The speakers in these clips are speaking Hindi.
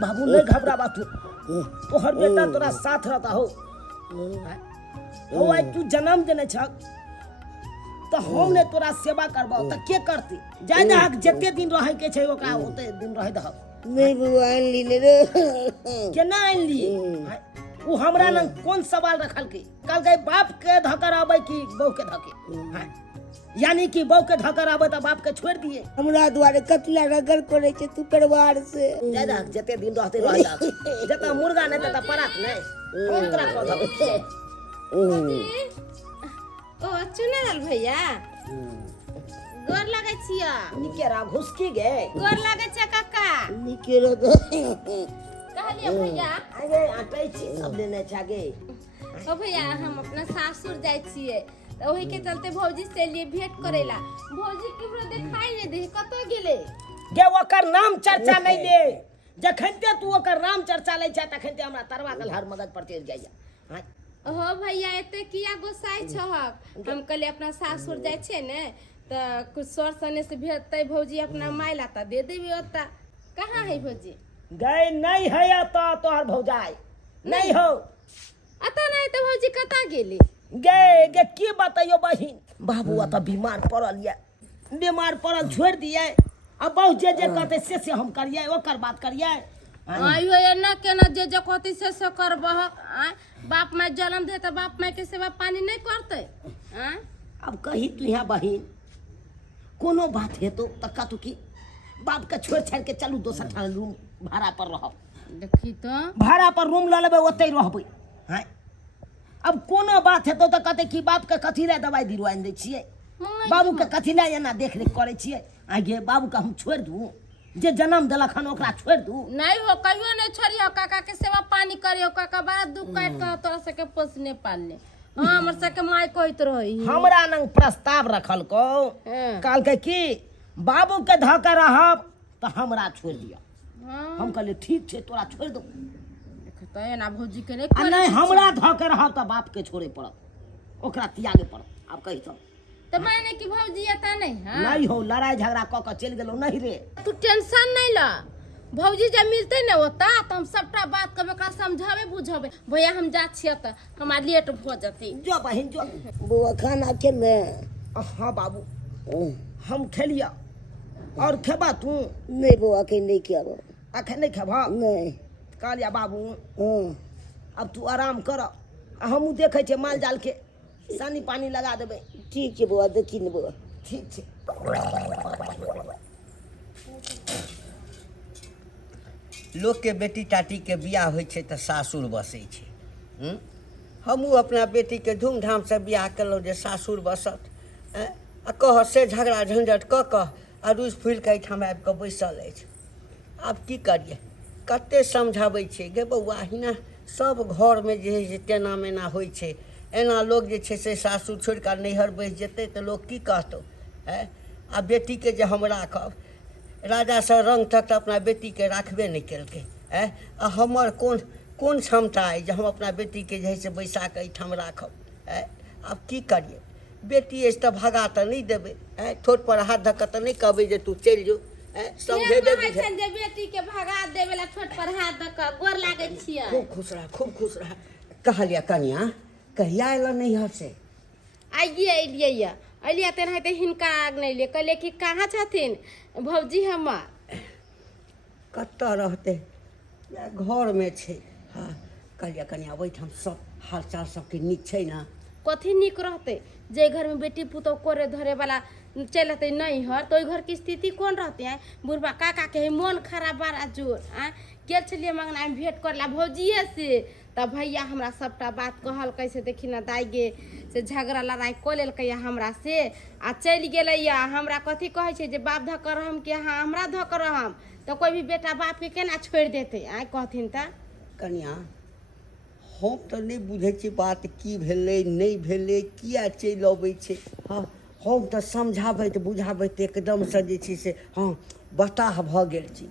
बाबू नहीं घबरावा तू तोहर बेटा तोरा साथ रहता हो आज तू जन्म देने छक तो हम ने तोरा सेवा करबाओ त के करती जाय दहक जते दिन रहे के छै ओकरा ओते दिन रहे दहक नहीं भगवान लीले रे केना आन ली वो हमरा न कौन सवाल रखल के कल गए बाप के धकर आवे कि बहू के धके यानी कि बहू के धकर आवे त बाप के छोड़ दिए हमरा द्वारे कतला रगड़ करे छै तू परिवार से जाय दहक जते दिन रहते रह जा जता मुर्गा नहीं तता परात नहीं हम तोरा कह दब ओ चुनल भैया गोर लागै छिया निकेरा घुसकी गे गोर लागै छै काका निकेरा कहलिए भैया आगे आटै छी सब लेने छागे ओ भैया हम अपना सासुर जाय छिए त ओही के चलते भौजी से लिए भेंट करेला भौजी केकरो देखाई नहीं दे कतो गेले गे ओकर नाम चर्चा नहीं ले जखनते तू ओकर नाम चर्चा ले छ तखनते हमरा तरवा कल हर मगज पर चढ़ जाइया हां हो भैया एते किया गोसाई छहक हम कल अपना सासुर जाय छे ने त कुछ सर सने से भेटतै भौजी अपना माय लाता दे देबे ओता कहां है भौजी गए नहीं है तो तोहर भौजाई नहीं हो अता नहीं तो भौजी कता गेली गे गे की बताइयो बहिन बाबू त बीमार पड़ल या बीमार पड़ल छोड़ दिए अब बहुत जे कहते से हम करिए ओकर बात करिए आइयो एना केना जे कहते से करबह बाप माय जन्म दे त बाप माय के सेवा पानी नहीं करते अब कही तू यहाँ बहिन कोनो बात है तो कतु की बाप के छोड़ छाड़ के चलू दोसर ठान रूम भाड़ा पर रह देखी तो भाड़ा पर रूम ल लेबे ओते रहबै हैं अब कोनो बात है तो कहते कि बाप के कथी ला दवाई दिलवाइन दै छियै बाबू के कथी ला एना देख रेख करे छियै आगे बाबू के हम छोड़ दू जे जन्म देलक हन ओकरा छोड़ दू नहीं हो कहियो नहीं छोड़ियो काका के सेवा पानी करियो काका बड़ा दुख काट के तोरा से के पोसने पालने हां हमर से के माय कहत रही हमरा नंग प्रस्ताव रखल को काल के की बाबू के धके रहब त हमरा छोड़ दिया हम कहले ठीक छे तोरा छोड़ दो देखत है ना भौजी के नहीं नहीं हमरा धके रहब त बाप के छोड़े पड़त ओकरा त्यागे पड़त अब कहि तो माने कि भौजी आता नहीं हां नहीं हो लड़ाई झगड़ा क के चल गेलो नहीं रे तू टेंशन नहीं ला भौजी जब मिलते न होता तो हम सबटा बात करबे ओकरा समझावे बुझावे भैया हम जा छिए त हमरा लेट हो जते जो बहिन जो बुआ खाना के ने हां बाबू हम खेलिया और खेबा तू नहीं बुआ के नहीं किया अखन नहीं खेबा नहीं कहलिया बाबू अब तू आराम कर हमहू देखे छे माल जाल के सानी पानी लगा देबे ठीक है बुआ देखी ने बुआ ठीक छे लोग के बेटी टाटी के बियाह होइ छे त सासुर बसै छे हमहू अपना बेटी के धूमधाम से बियाह कलौ जे सासुर बसत आ कह से झगड़ा झंझट क आ रूस फूल के ठाम आबि के बैसल अछि आब की करिए कते समझाबै छे गे बौआ हिना सब घर में जे है से तेना मेना होइ छे एना लोग जे छे से सासुर छोड़ के नैहर बैस जेतै त लोग की कहतौ आ बेटी के जे हम राखब राजा से रंग तक अपना बेटी के राखबे नहीं केलकै आ हमर कौन क्षमता है जे हम अपना बेटी के जे से बैसा के एठाम राखब अब की करिए बेटी अछि तो भगा तो नहीं देबे ठोट पर हाथ धक्का तो नहीं कहबे जे तू चल जो समझे दे जे बेटी के भगा देवेला ठोट पर हाथ धक्का गोर लागै छिए खूब खुश रह कहलिया कन्या कहिया एला नैहर से आइए अलिया तेनाहिते हिनका आग नहीं ले कहले कि कहाँ छथिन भौजी हमार कतऽ रहते घर में छे हाँ कहलिया कन्या ओहिठाम सब हालचाल सबके नीक छै ना कथी निक रहते जे घर में बेटी पुतौ करे धरे वाला चल हते नहीं हर तो घर की स्थिति कौन रहते हैं बुढ़बा काका के मन खराब बड़ा जोर गेल छलिए मंगना में भेंट करला भौजिए से तब भैया हमरा सबटा बात कहल कैसे देखी ना दाई गे से झगड़ा लड़ाई क लेलकै हमरा से आ चल गेलैया हमरा कथी कहै छै जे बाप धकर हम के हाँ हमरा धकर हम तो कोई भी बेटा बाप के केना छोड़ देते कहथिन त कन्या हम तो नहीं बुझे छी बात की भेलै नहीं भेलै किया चलि अबै छै हाँ हम तो समझाबैत बुझाबैत एकदम से जे छै से हाँ बताह भ गेल छी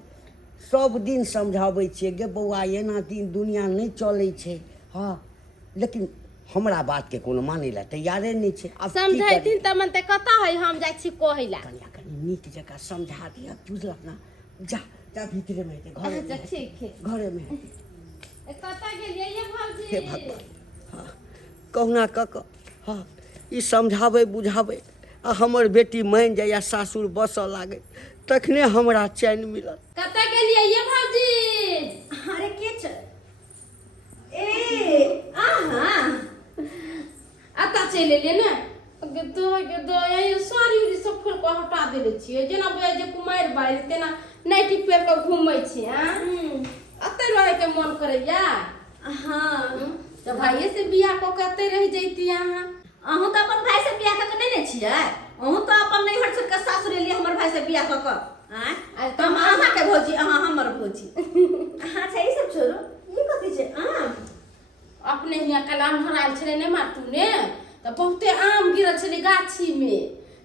सब दिन समझाबै छियै गे बौआ एना दिन दुनिया नहीं चलै छै हाँ लेकिन हमरा बात के कोनो मानै ला तैयारे नहीं छै अब समझैथिन त मन त कता है हम जाय छी कहैला कन्या कनी नीक जकाँ समझा दिया बुझलक ना जा ता भीतरे में हेतै, घरे अच्छा में ठीक है। घरे में हेतै। कतऽ गेलियै ये हे भौजी? भगवान, हाँ कहुना कऽ हाँ ई समझाबै बुझाबै आ हमर बेटी मान जाय आ सासुर बसऽ लागे तखने हमरा चैन मिलत। कतऽ गेलियै ये भौजी? अरे के छ ए आहा अतऽ चलि एलियै ने ये साड़ी उड़ी सब खोल कऽ हटा देले छियै, जेना बुझाइ जे कुमारि बाइल तेना नाइटी पहिर कऽ घूमै छी। अतऽ रहैके मन करैया। हाँ तऽ भाइये से बियाह कऽ के अतऽ रहि जैती अहाँ। अहूँ तो अपन भाई से बियाह करके नहीं छियै, अहूँ तो अपन नैहर छोड़ के सासुर एलियै हमर भाई से बियाह कऽ आय तो हम अहाँ के भौजी अहाँ हमर भौजी। अच्छा ई सब छोड़ो, ई कथी छै आम? अपने हियाँ कल अन्हर आयल छलै ने मातू ने, तऽ बहुते आम गिरल छलै गाछी में,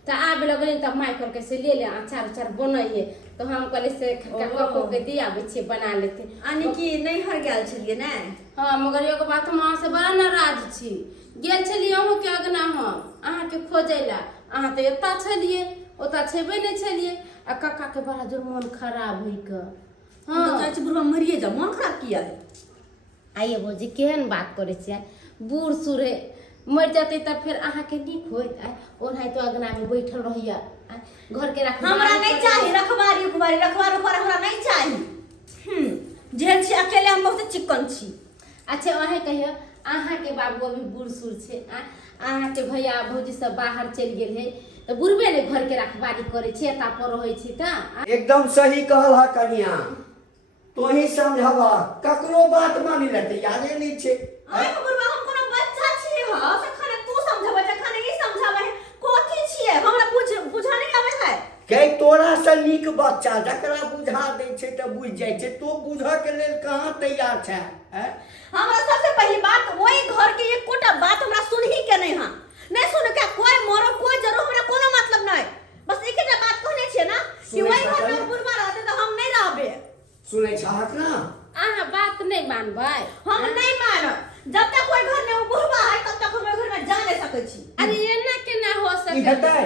तऽ आबे लगलै तऽ माय कहलकै से ले अचार उचार बनैहे, तो हम कहले से कको के दियाबै छियै बना लेते। यानी कि नैहर गेल छलियै ने? हाँ मगर एगो बात हम अहाँ से बड़ा नाराज छी, गेल छलियै अहूँ के अगना हम अहाँके खोजै ला, अहाँ तऽ एतऽ छलियै ओतऽ छेबे नहि छलियै, आ कक्का के बड़ा जोर मोन खराब होइ कऽ। हाँ तो चाची बुढ़वा मरिए जा, मन खराब किया है? आइए भौजी केहन बात करे छियै, बूढ़ सूढ़ है मर जाते तब फिर अहाँके नीक होइत। ओनाहि तो अगना में बैठल रहिया घर के रख। हमरा नहीं चाहिए रखवारी उखवारी, रखवार उखवार हमरा नहीं चाहिए। जेहन छी अकेले हम बहुत चिक्कन छी। अच्छा वही कहियो अहाँ के बाबू अभी बूढ़ सूढ़ छे, अहाँ के भैया भौजी सब बाहर चलि गेल है, तो बुढ़बे ने घर के रखवारी करे छे ता पर रहै छी त। एकदम सही कहल हा कनिया, तो ही समझावा ककरो बात मानी लेते यादे नहीं छे। आय बुढ़वा हम कोनो बच्चा छियै ह, से खाने तू समझाबै जे खाने ई समझाबै है कोथी छियै हमरा बुझा नहीं आबै है। के तोरा से नीक बच्चा जकरा बुझा दे छे त बुझ जाय छे, तो बुझा के लेल कहां तैयार छे? हमरा सबसे पहली बात वही घर के एक कोटा बात हमरा सुन ही के नहीं हां, नहीं सुन के कोई मरो कोई जरूर हमरा कोनो मतलब नहीं, बस एकटा बात कहने छे ना कि वही घर में बुढ़वा रहते तो हम नहीं रहबे। सुनै छहक ना? अहाँ बात नहीं मानबै? हम नहीं मानब, जब तक कोई घर में बुढ़वा है तब तक हम घर में जा नहीं सकै छी। अरे एना केना हो सकै? ई हेतै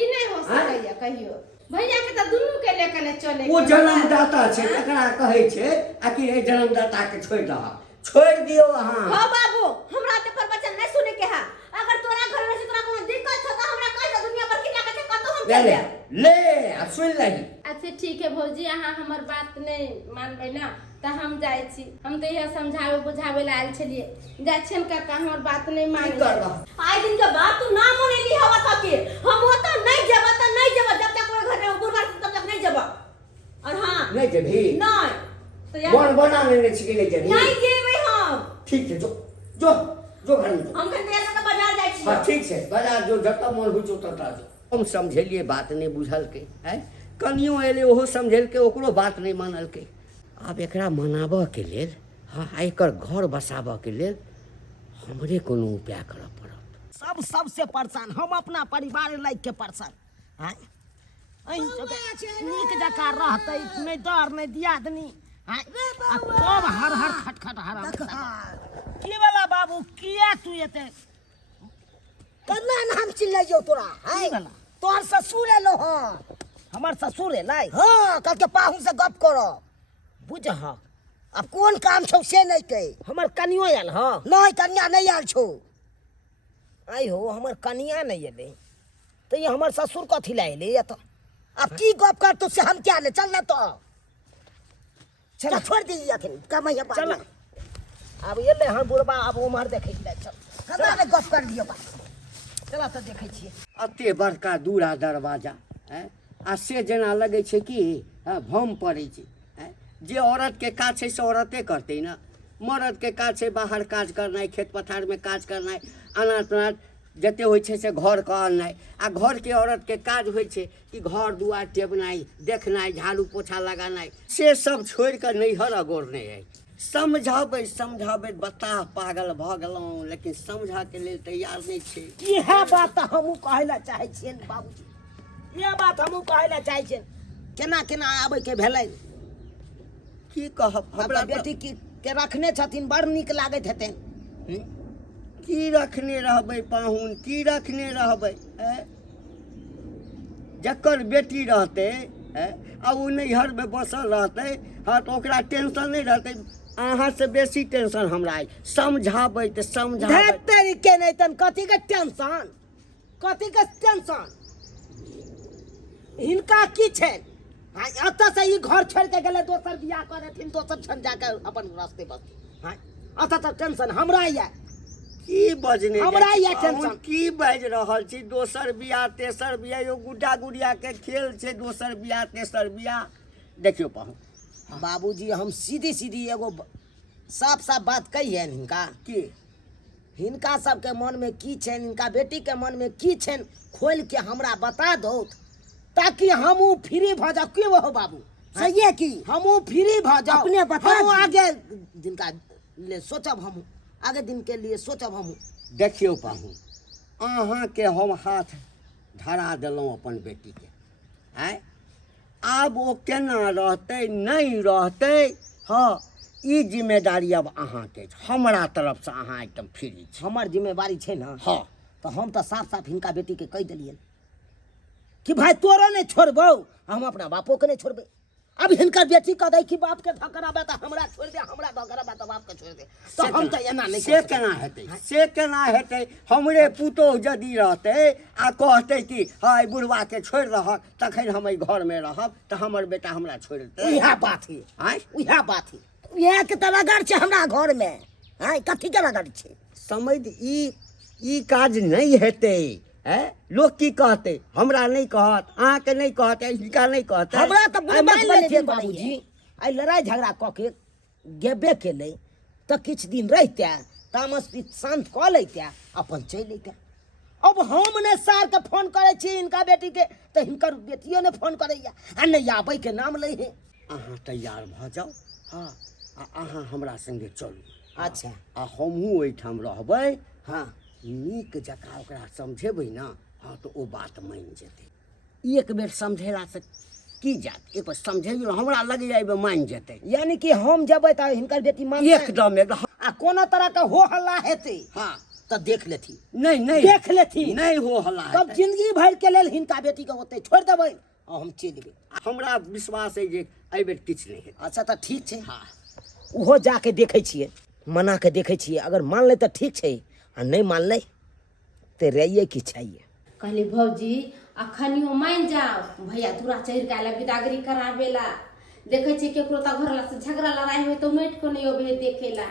ई नहीं हो सकैया कहियो। भैया के त दुनू के लेके ने चले। वो जन्मदाता छे, एकरा कहै छे आ कि ए जन्मदाता के छोड़ दह, छोड़ दियो अहाँ। हां बाबू हमरा ते पर बच्चा नहीं सुने के है, अगर तोरा घर में से तोरा कोनो दिक्कत छ त हमरा कह दे, दुनिया पर किला के कतो हम चल जाए। ले आ सुन लही। अच्छा ठीक है भौजी, अहाँ हमर बात नहीं मानबै ना त हम जाय छी, हम तो यह समझावे बुझावे ला आयल छलिए, जाय छन काका हमर बात नहीं माने। की करबह? आइ दिन के बात तू ना मानेली हवा त के हम ओता नहीं जेब त नहीं जेब, जब तक कोई घर में बुढ़वा तब तक नहीं जेब। और हां नहीं जेबही? नहीं तो यार मन बना लेने छी कि नहीं जेबही? नहीं जेबै हम। ठीक है, जो जो जो घर में जो। हम कन देर से बाजार जाय छी। हाँ ठीक है, बाजार जो जत मन हो जो तत जो। हम समझेलिए बात नहीं बुझल के है, कनियो एले ओहो समझेल के, ओकरो बात नहीं मानल के। आब एकरा मनाबऽ के लेल, हाँ एकर घर बसाबऽ के लेल हमरे कोनो उपाय करऽ पड़त। सबसे परेशान हम अपना परिवार लाइक के परेशान हैं। नीक जकाँ रहतै नहीं डर नहीं दियादनी हैं, आ कब हर हर खटखट हराम की वाला बाबू किया तू एते कन्ना नाम चिल्लाइयो तोरा की वाला? तोहर ससुर एलो हाँ। हमर ससुर एलै? हाँ कल के पाहू से गप करो। बुझ ह अब कौन काम छौ से नहीं कही। हमर कनियो आयल ह? नहीं कन्या नहीं आल छौ। आई हो हमर कनिया नहीं एलै तो ये हमर ससुर कथी ला एलै ये? तो अब की गप कर तो से हम क्या ले चल ना तो चल छोड़ दी अखन कमैया चल अब एलै हन बुढ़बा, अब उमर देखै ले चल हमरा ने गप कर दियो बात। चला तो देखै छियै। अते बड़का दूरा दरवाजा है, आ से जेना लगे छे कि भम पड़े छे। जे औरत के काज है से औरते करते ना, मर्द के काज है बाहर काज करनाइ, खेत पथार में काज करनाइ, अनाज तनाज जते होइ छे से घर के आननाइ। आ घर के औरत के काज होइ छे कि घर दुआर टेबनाइ, देखनाइ, झाड़ू पोछा लगानाइ, से सब छोड़ कर नैहर अगोरने है। समझाबै समझाबै बता पागल भ गेलौं, लेकिन समझा के लेल तैयार नहीं छे। इहे बात हमहूँ कहै ला चाहै छियनि बाबूजी, इहे बात हमहूँ कहै ला चाहै छियनि। केना केना आबै के भेलै? की कहब, हमरा बेटी के रखने छथिन, बड़ नीक लागैत हेतनि। की रखने रहबै पाहुन, की रखने रहबै? जकर बेटी रहते है आ उ नैहर में बसल रहते हाँ तो ओकरा टेंशन नहीं रहते अहाँ से बेसी टेंशन हमरा आई समझाबै तऽ समझाबै धैतरी के नहीं तन कथी के टेंशन हिनका की छै अतः से ई घर छोड़ के गेले दोसर बियाह करेथिन दोसर छन जाके अपन रास्ते बस हाँ अतः तो टेंशन हमरा या की बजने हमरा जाइ छी? या टेंशन। अहूँ की बाज रहल छी दोसर बियाह तेसर बियाह यो गुड्डा गुड़िया के खेल छै दोसर बियाह तेसर बियाह देखियो पाहु बाबूजी हम सीधी एगो साफ साफ बात कहिए हिनका की हिनका सबके मन में की छन हिनका बेटी के मन में की छन खोल के हमरा बता दो ताकि हमू फ्री भ जाओ क्यों हो बाबू सही है की हमू फ्री भ जाओ अपने बता हमू दी। आगे जिनका ले सोचब हमू आगे दिन के लिए सोचब हमू देखियो पाहु अहाँ के हम हाथ धरा देलहुँ अपन बेटी के आय आब ओ केना रहतै नहीं रहतै हाँ ई जिम्मेदारी अब अहाँके छै हमरा तरफ से अहाँ एकदम फ्री छी हमर जिम्मेवारी छै ना हाँ तो हम तो साफ साफ हिनका बेटी के कह दिलियन कि भाई तोरो नहीं छोड़बो हम अपना बापो के नहीं छोड़बे अब हिनकर बेटी कह दे कि बाप के धकराबे तो हमरा छोड़ दे हमरा धकराबे तो बाप के छोड़ दे तो हम तो एना नहीं से केना हेतै से केना हेतै हमरे पुतोह यदि रहतै आ कहतै कि हाय बुढ़वा के छोड़ि रहक तखन हम एहि घर में रहब तऽ हमर बेटा हमरा छोड़ि देतै यह बात है आय यह बात है यह के तो रगड़ छै हमरा घर में हाँ कथी के रगड़ छै समझ ई काज नहीं हेतै है लोग की कहते हमरा नहीं कहत अहाँ के नहीं कहते हिनका नहीं कहते हमरा तो आई बुढ़बा मान बने लेथिन दे बाबूजी आई लड़ाई झगड़ा कऽ के गेबे केले तऽ किछु दिन रहिते तामस पीत शांत कऽ लैते अपन चलि अयते अब हम ने सार के फोन करे छी हिनका बेटी के तऽ हिनकर बेटियो ने फोन करैया आ नहीं आबै के नाम लै है अहाँ तैयार भऽ जाउ हाँ आ अहाँ हमरा संगे चलू अच्छा आ हमहूँ ओहिठाम रहबै हाँ नीक जकाँ ओकरा समझेबै ना हाँ तो ओ बात मानि जेतै एक बेर समझेला से की जात एक बेर समझेबै हमरा लग जाइबे मानि जेतै यानी कि हम जेबै तऽ हिनकर बेटी मान एकदम आ कोनो तरह का हो हल्ला हेतै हाँ तऽ देख लेथी नहीं नहीं देख लेथी नहीं हो हल्ला तब जिंदगी भर के लेल हिनका बेटी के ओते छोड़ देबै आ हम चलि जेबै हमरा विश्वास है जे एहि बेर किछु नहीं हेतै अच्छा तऽ ठीक छै हाँ ओहो जाके देखै छियै मना के देखै छियै अगर मान ले तऽ ठीक छै आ नहीं मानले तो रहिए कि चाहिए कहली भौजी अखनियो मान जाओ भैया दूरा चढ़ के आला बिदागरी करावेला देखे छी केकरो त घर से झगड़ा लड़ाई हो तो मैट को नहीं ओबे देखेला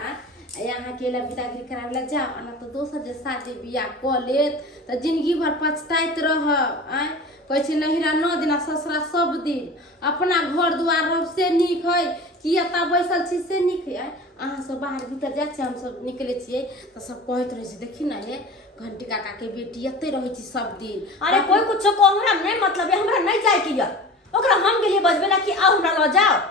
यहाँ के ला बिदागरी करावेला जाओ आना तो दोसर जे शादी बियाह क लेत त जिंदगी भर पछताइत रह आ कहै छी नहिरा 9 दिन ससुरा सब दिन अपना घर दुआर रह से नीक है कि एता बैसल छी से नीक है अहाँ सब बाहर भीतर जाइ छी हम सब निकले छियै त सब कहैत रहे छै देखी ना हे घंटी काका के बेटी एते रहे छी सब दिन अरे कोई कुछ को हमरा नहीं मतलब है हमरा नहीं जाए के ओकरा हम गेलिए बजबेला कि आउ हमरा ल जाओ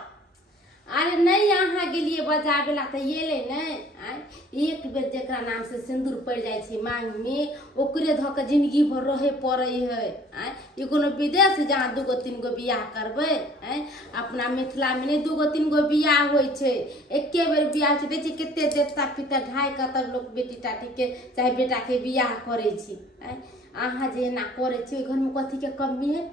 अरे नहीं यहाँ गेलिए बजाबेला तो ये ले नहीं एक बेर जरा नाम से सिंदूर पड़ जाए छै मांग में ओकरे धऽ के जिंदगी भर रहे पड़े है ये कोनो विदेश जहाँ 2-3 गो बियाह करबै अपना मिथिला में नहीं 2-3 गो बियाह होइ छै एके बेर बियाह छै देखिए कते देवता पितर ढाई के तब लोग बेटी टाटी के चाहे बेटा के बियाह करे छी अहाँ जे एना करे छी घर में कथी के कमी है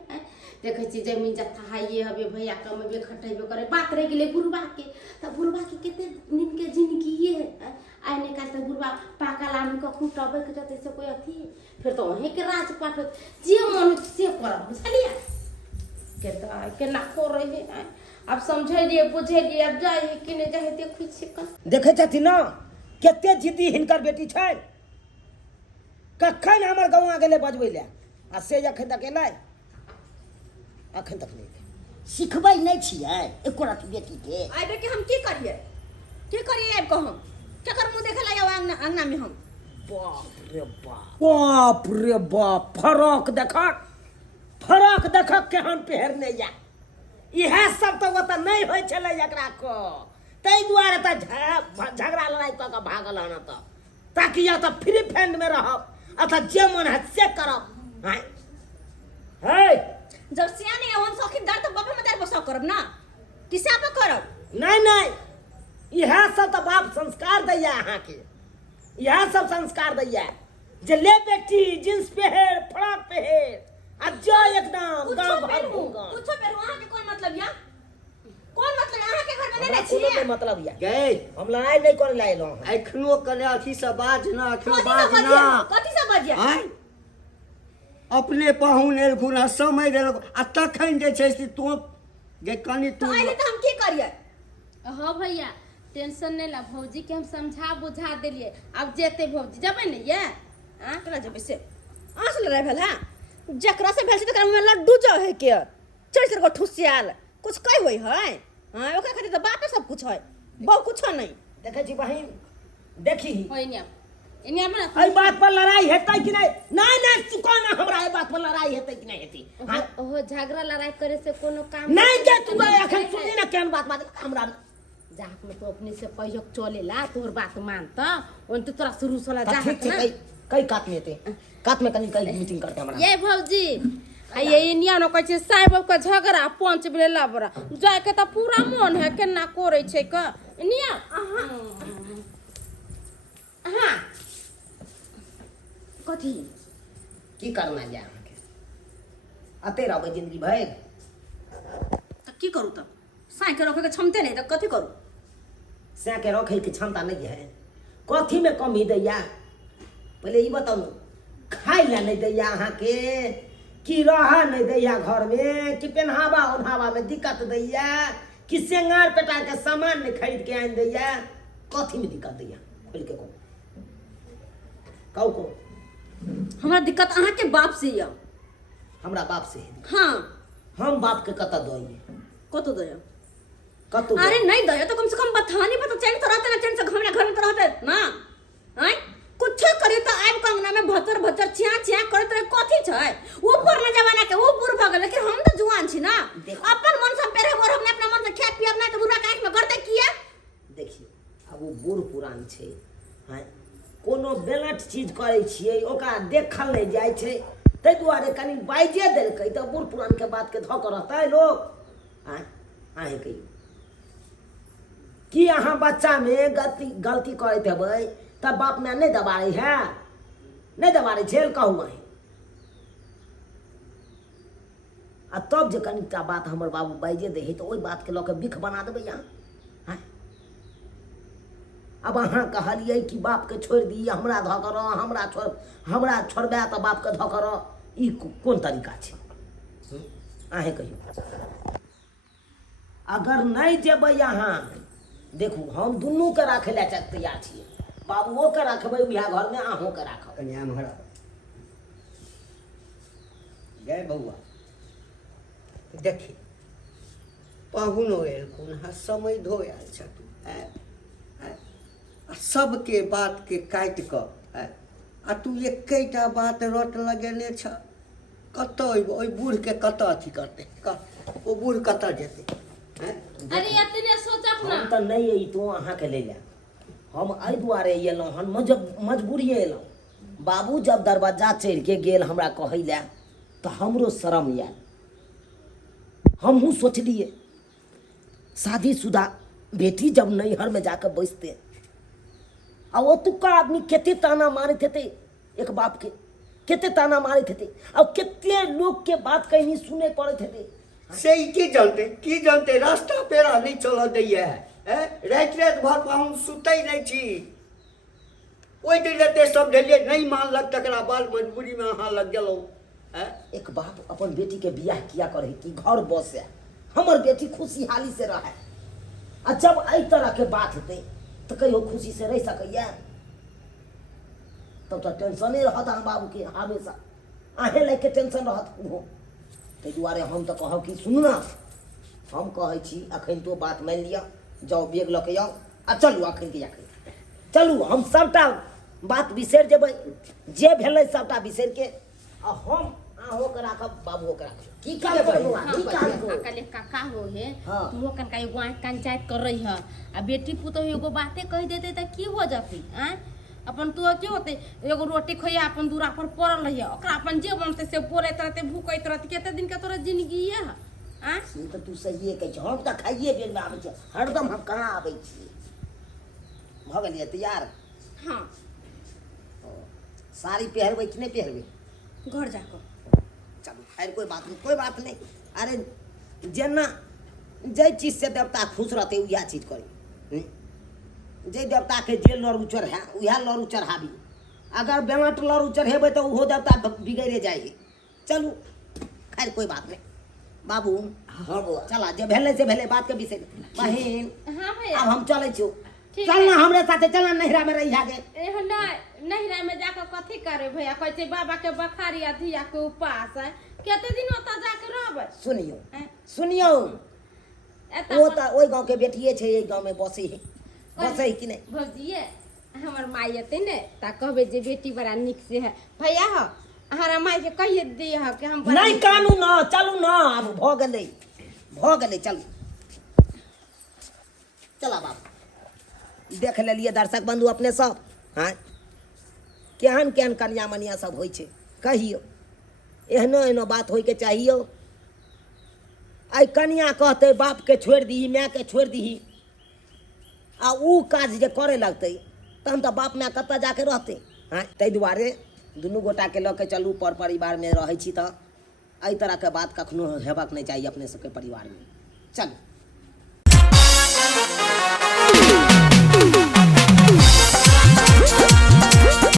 देखे छी जमीन जत्था हाइए हबे भैया कमेबे खटेबे करे बात रह गेले बुढ़बा के तब बुढ़बा के केते दिन के जिंदगी है आइ ने काल तक बुढ़बा पाकल आदमी को कुटबे के जते से कोई अथी फिर तो वहीं के राजपाट जे मन से करब बुझलिए के ना कर रही है अब समझलिए बुझलिए अब जाए कि नहीं जाए देखै छी देखे छथिन ना कते जिद्दी हिनकर बेटी छै कखन हमर गाँव गेले बजबै ले आ से अखन तक एलै अखन तक नहीं सिखबै नहीं छियै एको रति बेटी के आबे के हम की करिए आब को हम केकर मुंह देखेला या अंगना में हम बाप रे बाप फरक देखक केहन पहरने या इहे सब तो ओतऽ नहीं होइ छलै एकरा को ताहि दुआरे तऽ झगड़ा लड़ाई कऽ के भागल हन ताकि या तऽ फ्री फैंड में रहब अथवा जे मन है से करब है जब सियाने ओहन शौकीन दर तो बाबा मदार बसा करब ना किसे आप करब नहीं इहे सब तो बाप संस्कार दैया अहाँ के इहे सब संस्कार दैया जे ले बेटी जींस पहर फ्रॉक पहर अब जा एकदम कुछो गांव भाग पेरू होगा कुछो पेरू अहाँ के कोन मतलब या कोन मतलब अहाँ के घर में हमरा नहीं कोनो छिए के मतलब या गए हम लड़ाई नहीं करे लायलो एखनो कने अथी से बाज ना अखनो कथी बाज से ना बजिया कथी से बजिया आय अपने पाहुन एलखुन आ समय देलक आ तखन जे छै से तू गे कनी तू तो आइले तो हम की करिए हाँ भैया टेंशन नहीं ला भौजी के हम समझा बुझा दिलिए अब जेते भौजी जबे नहीं ये करा जब से आंस लड़ाई भेल है जकरा से भेल छै तकरा में लड्डू जो है के चढ़ चढ़ को ठुसियाल कुछ कई होई है हां ओकरा खातिर तो बापे सब कुछ है बहु कुछो नहीं देखे छी बहिन देखी होई नहीं इन्हें अपना एहि बात पर लड़ाई हेतै कि नहीं नहीं नहीं तू कौन हमरा एहि बात पर लड़ाई हेतै कि नहीं हेतै हाँ? ओहो झगड़ा लड़ाई करे से कोनो काम नहीं जे तू अखन सुनी ना केहन बात हमरा जाक में तो अपने से कहियो चलेला तोर बात मानता ओन तो तोरा शुरू से जा ठीक छै कई काट में ते काट में कई मीटिंग करते हमरा ये भौजी आ ये इंडिया न कहै छै साहेब का झगड़ा पंच बेला बड़ा जाय के त पूरा मन है केना करे छै क इंडिया हां कथी की करना जा के अते रहबै जिंदगी भर तो की करू तब साई के रखे के क्षमते नहीं तो कथी करू से के रखे के क्षमता नहीं है कथी में कमी दैया पहले ई बताऊ खाई ला नहीं दैया अहाँ के कि रहा नहीं दैया घर में कि पहनावा ओढ़ावा में दिक्कत दैया कि सिंगार पेटा के सामान नहीं खरीद के आन दैया कथी में दिक्कत दैया खोल के कहू हमरा दिक्कत अहाँ के बाप से या हमरा बाप से है हां हम बाप के कत दइए कतो दया कतु अरे नहीं दया तो कम से कम बथानी पर तो चैन से रहते ना चैन से घर में तो रहते ना हैं कुछ करे तो आब कंगना में भतर भतर छिया छिया करत रहे कथी छै ऊपर न जमाना के ऊपर भ गेल लेकिन हम तो जुआन छी ना अपन मन से पेरे और हमने अपना मन से खा पियब ना तो बुरा काट में करते किया देखिए अब वो बूढ़ पुरान छै हैं कोनो बेलट चीज करे छियै ओकरा देखल नहीं जाय छै तै दुआरे कनी बाइजे देलकै त बूढ़ पुरान के बात के धक रहतै लोग हैं आहे कहियो कि अहाँ बच्चा में गलती करैत हेबै तब बाप में नहीं दबारे है नहीं दबारे झेल कहू अहीं आ तब जे कनिटा बात हमर बाबू बाइजे दे है तो ओहि बात के लऽ के बिख बना देबै अहाँ अब अहाँ कहलिए कि बाप के छोड़ दी हमरा धऽ कर हमरा छोड़बे तो बाप के धऽ कर ई कोन तरीका छै अहें कहियो अगर नहीं जेबै अहाँ देखू हम दुनू के राखे ला तैयार छियै बाबुओ के रखबै उएह घर में अहूँ के राखब कन्या महरा गए बउआ देखी पाहुनो एलखुन हाँ समय धो आयल छथुन सबके बात के काटि कऽ आ तू एकेटा बात रट लगेने छ कतऽ ओहि बूढ़ के कतऽ अथी करते ओ बूढ़ कतऽ जेतै अरे इतने सोचब ना हम तो नहीं अई तो अहाँ के ले ले हम एहि दुआरे अयलहुँ हन मजबूरिए अयलहुँ बाबू जब दरवाजा चढ़ि के गेल हमरा कहै लए तो हमरो शर्म आयल हमहूँ सोचलिए शादीशुदा बेटी जब नैहर में जाकर बैसते आ ओतुका आदमी केते ताना मारैत हेतै एक बाप के केते ताना मारैत हेतै आ केते लोग के बात कहीं सुने पड़ैत हेतै से की जानते रास्ता पेरा नहीं चल दैया रात भर पाहुन सुतै नहीं छी ओहि दिन एते सब भेलिए नहीं मानलक तकरा बाद मजबूरी में अहाँ लग गेलहुँ एक बाप अपन बेटी के बियाह किया करे कि घर बसे हमर बेटी खुशहाली से रहे आ जब एहि तरह के बात हेतै तो कहियो खुशी से रह सकैया तब तो टेंशने रहत अहाँ बाबू के हमेशा अहें लेके टेंशन रहत उहो ताहि दुआरे हम तो कहब कि सुनू ना हम कहै छी अखन तो बात मान लिअ जाओ बेग लऽ के आओ आ चलू अखन के अखन चलू हम सबटा बात बिसरि जेबै जे भेलै सबटा बिसरि के आ हम अहूँ के राखब बाबुओ के राखब की कहबै की कहबै काले काका हो है हाँ। तू कन का एगो पंचायत कर रही है आ बेटी पुतो एगो बातें कह देते त की हो जाती हैं अपन तो की होते एगो रोटी खोया अपन दूरा पर पड़ल रही ओकरा अपन जे बनते से बोलैत रहते भूकैत रहते केते दिन के तोरा जिंदगी है हैं से तो तू सहिए कहै छ हम तऽ खाइए बेर में आबै छी हरदम हम कहाँ आबै छी भऽ गेलियै तैयार हाँ साड़ी पहिरबै कि नहीं पहिरबै घर जाकर चलू अरे कोई बात नहीं अरे जेना जे चीज से देवता खुश रहते वह चीज करी जे देवता के जे लड़ू चढ़ा वह लड़ू चढ़ाबी अगर बेमट लड़ू चढ़ेबै तो वो देवता बिगड़े जाए चलू खैर कोई बात नहीं बाबू हाँ बउआ चला जे भेले से भेले बात के विषय बहिन हाँ भैया अब हम चले छो ठीक चल ना हमरे साथे चल नहिरा में रही आगे एहो नहिरा में जाकर कथी करे भैया कहै छै बाबा के बखारी आ धिया के उपास है कते दिन ओतऽ जाके रहबै सुनियो हैं? सुनियो एतऽ वो तो ओई गांव के बेटिए छे एई गांव में बसे है कि नहीं भौजिए हमर माई एते ने ता कहबे जे बेटी बड़ा निक से है भैया हो हमारा माई के कहिए दे ह कि हम बड़ा नहीं नीक- कानू ना चलू ना अब भ गेलै चल चला बाबू देख लेलिए दर्शक बंधु अपने सब हाँ केहन केहन कन्या मनिया सब होइ छै कहियो एहनो बात होइ के चाहिए आई कन्या कहते बाप के छोड़ दीही माय के छोड़ दीही आ ऊ काज जे करे लगते तहन तो बाप माय कतऽ जाके रहते हाँ ताहि दुआरे दुनू गोटा के लऽ के चलू पर परिवार में रहै छी तऽ एहि तरह के बात कखनो हेबाक नहीं चाहिए अपने सबके परिवार में चलू